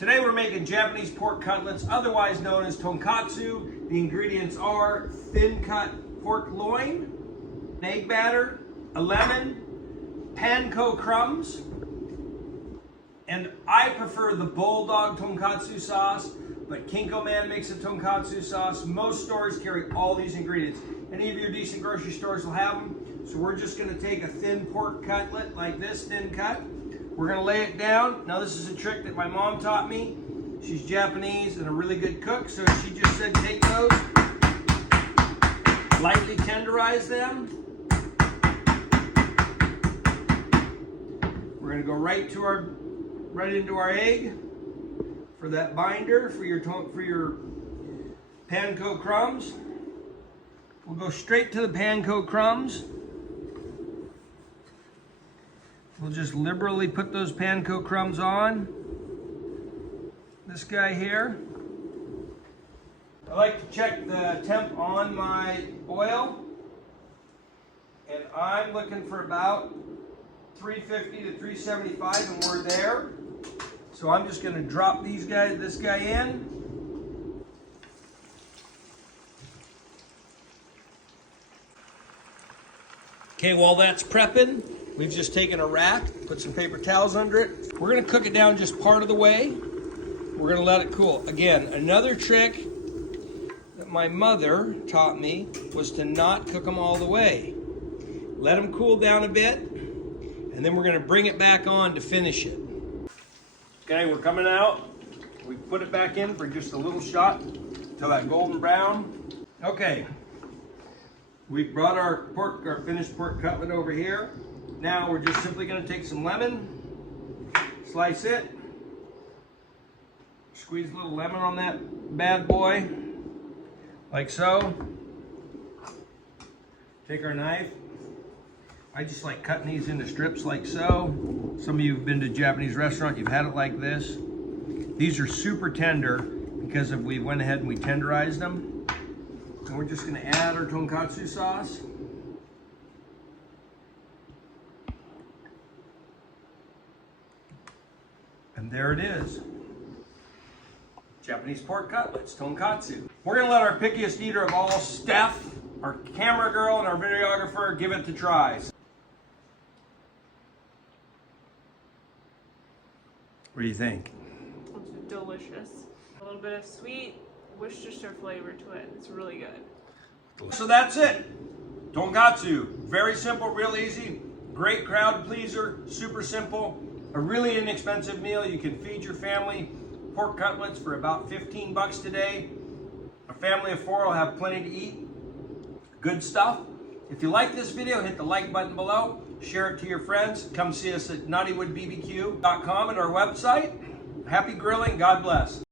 Today we're making Japanese pork cutlets, otherwise known as tonkatsu. The ingredients are thin cut pork loin, an egg batter, a lemon, Panko crumbs, and I prefer the Bull Dog Tonkatsu sauce, but Kinko Man makes a tonkatsu sauce. Most stores carry all these ingredients. Any of your decent grocery stores will have them. So we're just gonna take a thin pork cutlet like this, thin cut. We're gonna lay it down. Now this is a trick that my mom taught me. She's Japanese and a really good cook, so she just said take those, lightly tenderize them. We're gonna go right into our egg for that binder for your Panko crumbs. We'll go straight to the Panko crumbs. We'll just liberally put those Panko crumbs on. This guy here. I like to check the temp on my oil, and I'm looking for about 350 to 375, and we're there. So I'm just going to drop this guy in. Okay, while that's prepping, we've just taken a rack, put some paper towels under it. We're gonna cook it down just part of the way. We're gonna let it cool. Again, another trick that my mother taught me was to not cook them all the way. Let them cool down a bit, and then we're gonna bring it back on to finish it. Okay, we're coming out. We put it back in for just a little shot till that golden brown. Okay. We brought our finished pork cutlet over here. Now we're just simply going to take some lemon, slice it, squeeze a little lemon on that bad boy, like so. Take our knife. I just like cutting these into strips like so. Some of you have been to a Japanese restaurant, you've had it like this. These are super tender because we went ahead and we tenderized them. And we're just going to add our tonkatsu sauce. And there it is. Japanese pork cutlets, tonkatsu. We're going to let our pickiest eater of all, Steph, our camera girl and our videographer, give it to try. What do you think? It's delicious. A little bit of sweet Worcestershire flavor to it. It's really good. So that's it. Tonkatsu. Very simple, real easy. Great crowd pleaser. Super simple. A really inexpensive meal. You can feed your family pork cutlets for about 15 bucks today. A family of 4 will have plenty to eat. Good stuff. If you like this video, hit the like button below. Share it to your friends. Come see us at knottywoodbbq.com at our website. Happy grilling. God bless.